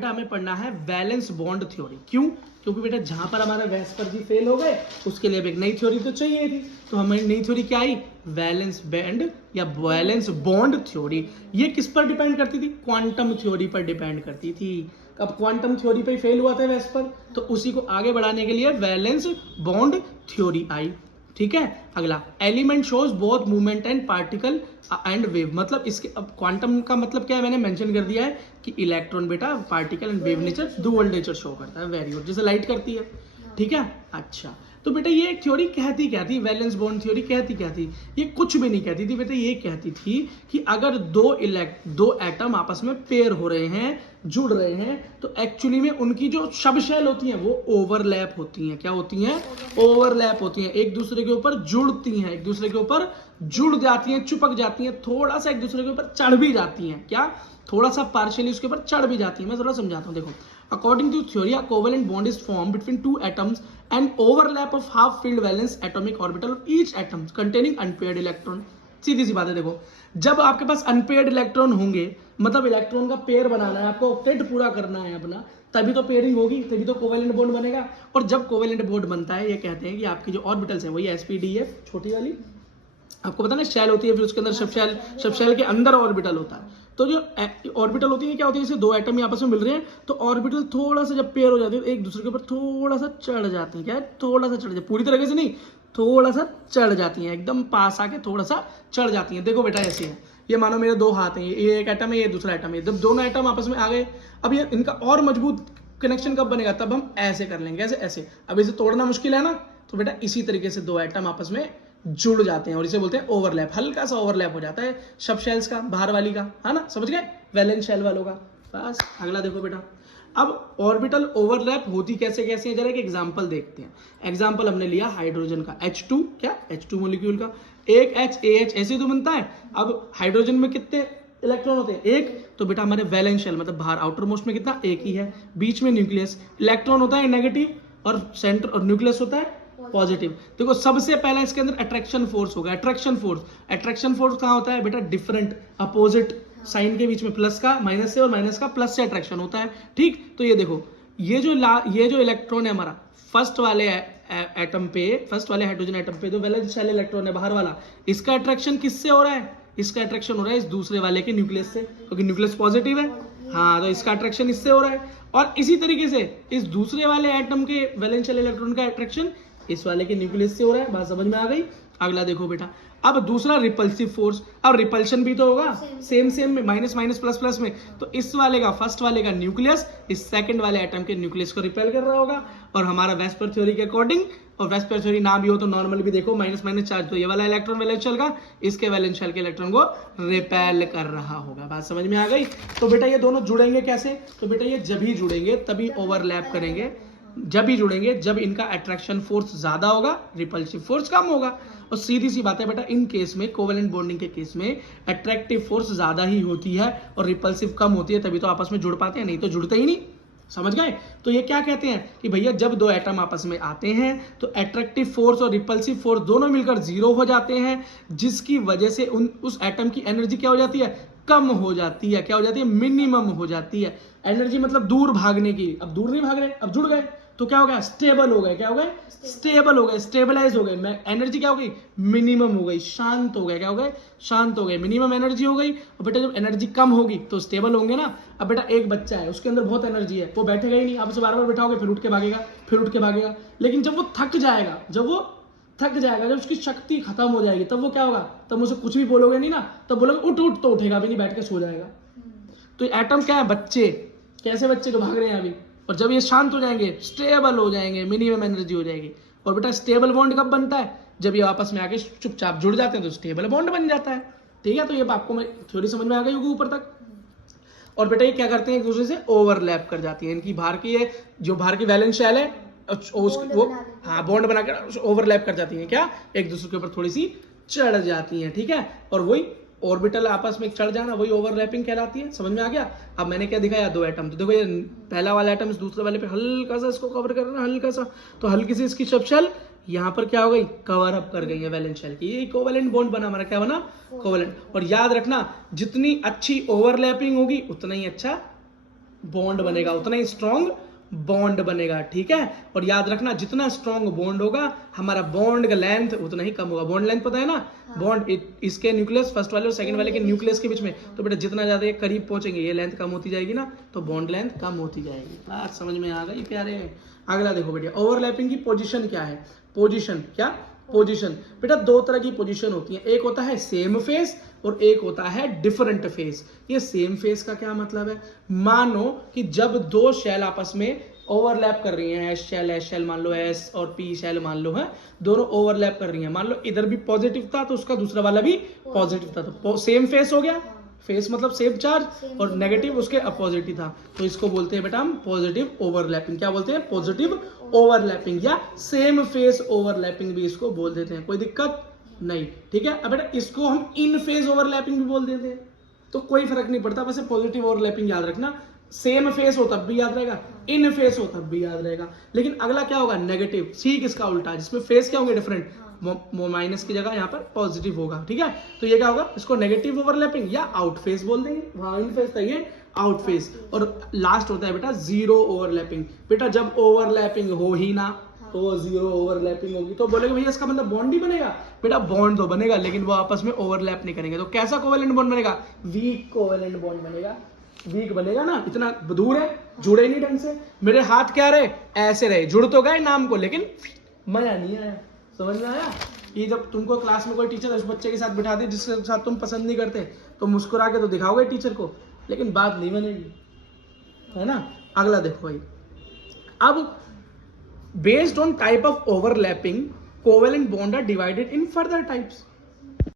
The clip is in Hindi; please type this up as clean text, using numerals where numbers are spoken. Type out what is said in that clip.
बेटा हमें पढ़ना है वैलेंस बॉन्ड थ्योरी। क्यों? क्योंकि बेटा जहां पर हमारा वेस्पर जी फेल हो गए उसके लिए अब एक नई थ्योरी तो चाहिए थी। तो हमारी नई थ्योरी क्या आई? वैलेंस बैंड या वैलेंस बॉन्ड थ्योरी। ये किस पर डिपेंड करती थी? क्वांटम थ्योरी पर डिपेंड करती थी। अब क्वांटम थ्योरी पे फेल हुआ था वेस्पर, तो उसी को आगे बढ़ाने के लिए वैलेंस बॉन्ड थ्योरी आई। ठीक है, अगला element shows both movement and particle and wave. मतलब इसके अब क्वांटम का मतलब क्या है, मैंने मेंशन कर दिया है कि इलेक्ट्रॉन बेटा particle and wave nature dual nature show करता है, वेरी गुड, जैसे लाइट करती है। ठीक है, अच्छा तो बेटा ये थ्योरी कहती क्या थी? वैलेंस बॉन्ड थ्योरी कहती क्या थी? ये कुछ भी नहीं कहती थी बेटा, ये कहती थी कि अगर दो एटम आपस में पेयर हो रहे हैं, जुड़ रहे हैं, तो एक्चुअली में उनकी जो सब शेल होती हैं वो ओवरलैप होती हैं। क्या होती हैं? ओवरलैप होती हैं, एक दूसरे के ऊपर जुड़ती हैं, एक दूसरे के ऊपर जुड़ जाती हैं, चिपक जाती हैं, थोड़ा सा एक दूसरे के ऊपर चढ़ भी जाती हैं। क्या? थोड़ा सा पार्शियली उसके ऊपर चढ़ भी जाती है। मैं जरा समझाता हूँ, देखो according to theory a covalent bond is form between two atoms and overlap of half filled valence atomic orbital of each atom containing unpaired electron. सीधी सी बात है, देखो जब आपके पास अनपेयर्ड इलेक्ट्रॉन होंगे, मतलब इलेक्ट्रॉन का पेयर बनाना है आपको, ऑक्टेट पूरा करना है अपना, तभी तो पेयरिंग होगी, तभी तो कोवेलेंट बॉन्ड बनेगा। और जब कोवेलेंट बॉन्ड बनता है, ये कहते हैं कि आपकी जो ऑर्बिटल्स है वही sp-df छोटी वाली, आपको पता ना शेल होती है, फिर उसके अंदर सब शेल के अंदर ऑर्बिटल होता है। तो जो ऑर्बिटल होती है क्या होती है? जैसे दो एटम आपस में मिल रहे हैं तो ऑर्बिटल थोड़ा सा जब पेयर हो जाते हैं तो एक दूसरे के ऊपर थोड़ा सा चढ़ जाते हैं। क्या है? थोड़ा सा चढ़ जाते, पूरी तरीके से नहीं, थोड़ा सा चढ़ जाती हैं, एकदम पास आके थोड़ा सा चढ़ जाती हैं। देखो बेटा ऐसे है, ये मानो मेरे दो हाथ हैं, ये एक एटम है, ये दूसरा एटम है। जब दोनों एटम आपस में आ गए, अब ये इनका और मजबूत कनेक्शन कब बनेगा? तब हम ऐसे कर लेंगे, ऐसे ऐसे। अब इसे तोड़ना मुश्किल है ना, तो बेटा इसी तरीके से दो एटम आपस में जुड़ जाते हैं और इसे बोलते हैं ओवरलैप। हल्का सा ओवरलैप हो जाता है सब शेल्स का, बाहर वाली का, है ना, समझ गए? वैलेंस शेल वालों का। बस अगला देखो बेटा, अब ऑर्बिटल ओवरलैप होती कैसे कैसे है, जरा एक एग्जांपल देखते हैं। एग्जांपल हमने लिया हाइड्रोजन का, H2, क्या H2 मॉलिक्यूल का, एक HAH ऐसे तो बनता है। अब हाइड्रोजन में कितने इलेक्ट्रॉन होते हैं? एक। तो बेटा हमारे वैलेंस शेल मतलब बाहर आउटर मोस्ट में कितना? एक ही है। बीच में न्यूक्लियस, इलेक्ट्रॉन होता है नेगेटिव और सेंटर और न्यूक्लियस होता है पॉजिटिव। देखो सबसे पहला इसके अंदर अट्रैक्शन फोर्स होगा। अट्रैक्शन फोर्स कहाँ होता है बेटा? डिफरेंट अपोजिट साइन के बीच में, प्लस का माइनस से और माइनस का प्लस से अट्रैक्शन होता है। ठीक, तो ये देखो ये जो इलेक्ट्रॉन है हमारा फर्स्ट वाले एटम पे, फर्स्ट वाले हाइड्रोजन एटम पे जो वैलेंस शेल इलेक्ट्रॉन है बाहर वाला, इसका अट्रैक्शन किससे हो रहा है? इसका अट्रैक्शन हो रहा है इस दूसरे वाले के न्यूक्लियस से, क्योंकि न्यूक्लियस पॉजिटिव है। हाँ, तो इसका अट्रैक्शन इससे हो रहा है। और इसी तरीके से इस दूसरे वाले एटम के वैलेंस शेल इलेक्ट्रॉन का अट्रैक्शन इस वाले के न्यूक्लियस से हो रहा है। बात समझ में आ गई? अगला देखो बेटा, अब दूसरा रिपल्सिव फोर्स। अब रिपल्शन भी तो होगा सेम में, माइनस माइनस प्लस प्लस में। तो इस वाले का, फर्स्ट वाले का न्यूक्लियस इस सेकंड वाले एटम के न्यूक्लियस को रिपेल कर रहा होगा। और हमारा वेस्पर थ्योरी के अकॉर्डिंग, और वेस्पर थ्योरी ना भी हो तो नॉर्मल भी देखो, माइनस माइनस चार्ज, तो ये वाला इलेक्ट्रॉन वैलेंस शेल का इसके वैलेंस शेल के इलेक्ट्रॉन को रिपेल कर रहा होगा। बात समझ में आ गई? तो बेटा ये दोनों जुड़ेंगे कैसे? तो बेटा ये जब ही जुड़ेंगे तभी ओवरलैप करेंगे, जब ही जुड़ेंगे जब इनका अट्रैक्शन फोर्स ज्यादा होगा, रिपल्सिव फोर्स कम होगा। और सीधी सी बात है बेटा, इन केस में कोवेलेंट बॉन्डिंग के केस में अट्रैक्टिव फोर्स ज्यादा ही होती है और रिपल्सिव कम होती है, तभी तो आपस में जुड़ पाते हैं, नहीं तो जुड़ते ही नहीं। समझ गए? तो ये क्या कहते हैं कि भैया जब दो एटम आपस में आते हैं तो अट्रैक्टिव फोर्स और रिपल्सिव फोर्स दोनों मिलकर जीरो हो जाते हैं, जिसकी वजह से उस एटम की एनर्जी क्या हो जाती है? कम हो जाती है। क्या हो जाती है? मिनिमम हो जाती है। एनर्जी मतलब दूर भागने की। अब दूर नहीं भाग रहे, अब जुड़ गए तो क्या हो गया? स्टेबल हो गए। क्या हो गए? स्टेबल हो गए, स्टेबलाइज हो गए। एनर्जी क्या हो गई? मिनिमम हो गई, शांत हो गए। क्या हो गए? शांत हो गए, मिनिमम एनर्जी हो गई। और बेटा जब एनर्जी कम होगी तो स्टेबल होंगे ना। अब बेटा एक बच्चा है, उसके अंदर बहुत एनर्जी है, वो बैठेगा ही नहीं, आप उसे बार बार बैठाओगे फिर उठ के भागेगा, फिर उठ के भागेगा। लेकिन जब वो थक जाएगा, जब उसकी शक्ति खत्म हो जाएगी, तब वो क्या होगा? तब उसे कुछ भी बोलोगे नहीं ना, तब बोलोगे उठ उठ, तो उठेगा भी नहीं, बैठ के सो जाएगा। तो एटम क्या है? बच्चे। कैसे बच्चे? जो भाग रहे हैं अभी। और जब ये शांत हो जाएंगे, स्टेबल हो जाएंगे, मिनिमम एनर्जी हो जाएगी। और बेटा स्टेबल बॉन्ड कब बनता है? जब ये आपस में आके चुपचाप जुड़ जाते हैं तो स्टेबल बॉन्ड बन जाता है। ठीक है, तो ये आपको मैं थ्योरी समझ में आ गई होगी ऊपर तक। और बेटा ये क्या करते हैं? एक दूसरे से ओवरलैप कर जाती है। इनकी बाहर की जो बाहर की वैलेंस शेल है वो हाँ बॉन्ड बनाकर ओवरलैप कर जाती है। क्या? एक दूसरे के ऊपर थोड़ी सी चढ़ जाती है। ठीक है, और वही ऑर्बिटल आपस में चढ़ जाना, वही ओवरलैपिंग कहलाती है। समझ में आ गया? अब मैंने क्या दिखाया? दो एटम। तो देखो ये पहला वाला एटम इस दूसरे वाले पे हल्का सा इसको कवर कर रहा है, हल्का सा, तो हल्की सी इसकी सब शेल यहाँ पर क्या हो गई? कवर अप कर गई है वैलेंस शेल की। ये कोवेलेंट बॉन्ड बना हमारा। क्या बना? कोवेलेंट। और याद रखना, जितनी अच्छी ओवरलैपिंग होगी उतना ही अच्छा बॉन्ड बनेगा, उतना ही स्ट्रॉन्ग बॉन्ड बनेगा, ठीक है। और याद रखना जितना स्ट्रॉन्ग बॉन्ड होगा हमारा बॉन्ड का लेंथ उतना ही कम होगा। बॉन्ड लेंथ पता है ना, बॉन्ड इसके न्यूक्लियस फर्स्ट वाले और सेकंड वाले के न्यूक्लियस के बीच में, तो बेटा जितना ज्यादा ये करीब पहुंचेंगे ये लेंथ कम होती जाएगी ना, तो बॉन्ड लेंथ कम होती जाएगी। बात समझ में आ गई प्यारे। अगला देखो बेटा, ओवरलैपिंग की पोजीशन क्या है। पोजीशन क्या, पोजीशन बेटा दो तरह की पोजीशन होती है, एक होता है सेम फेस और एक होता है डिफरेंट फेस। ये सेम फेस का क्या मतलब है, मानो कि जब दो शेल आपस में ओवरलैप कर रही हैं, एस शेल मान लो, एस और पी शेल मान लो, है दोनों ओवरलैप कर रही हैं, मान लो इधर भी पॉजिटिव था तो उसका दूसरा वाला भी पॉजिटिव था, तो सेम फेस हो गया। फेस मतलब सेम चार्ज और नेगेटिव उसके अपोजिट ही था, तो इसको बोलते हैं बेटा हम पॉजिटिव ओवरलैपिंग। क्या बोलते हैं, पॉजिटिव ओवरलैपिंग या सेम फेस ओवरलैपिंग भी इसको बोल देते हैं, कोई दिक्कत नहीं, ठीक है। अब बेटा इसको हम इन फेस ओवरलैपिंग भी बोल देते हैं, तो कोई फर्क नहीं पड़ता, वैसे पॉजिटिव ओवरलैपिंग याद रखना, सेम फेस हो तब भी याद रहेगा, इन फेस हो तब भी याद रहेगा। लेकिन अगला क्या होगा, नेगेटिव, ठीक इसका उल्टा, जिसमें फेस क्या होंगे डिफरेंट, माइनस की जगह यहाँ पर पॉजिटिव होगा, ठीक है। तो ये क्या होगा, इसको नेगेटिव ओवरलैपिंग या आउट फेस बोल देंगे, वहां इन फेस था ये आउट फेस। और लास्ट होता है बेटा जीरो ओवरलैपिंग। बेटा जब ओवरलैपिंग हो ही ना तो जीरो ओवरलैपिंग होगी, तो बोलेंगे भैया इसका मतलब बॉन्ड ही बनेगा। बेटा बॉन्ड तो बनेगा लेकिन वो आपस में ओवरलैप नहीं करेंगे, तो कैसा कोवेलेंट बॉन्ड बनेगा, वीक कोवेलेंट बॉन्ड बनेगा। वीक बनेगा ना, इतना दूर है, जुड़े नहीं ढंग से, मेरे हाथ क्या रहे, ऐसे रहे, जुड़ तो गए नाम को लेकिन मजा नहीं आया। समझ में आया, कि जब तुमको क्लास में कोई टीचर उस बच्चे के साथ बिठा दे जिसके साथ तुम पसंद नहीं करते, तो मुस्कुरा के तो दिखाओगे टीचर को, लेकिन बात नहीं बनेगी, है ना। अगला देखो भाई, अब based on type of overlapping covalent bond are divided in further types.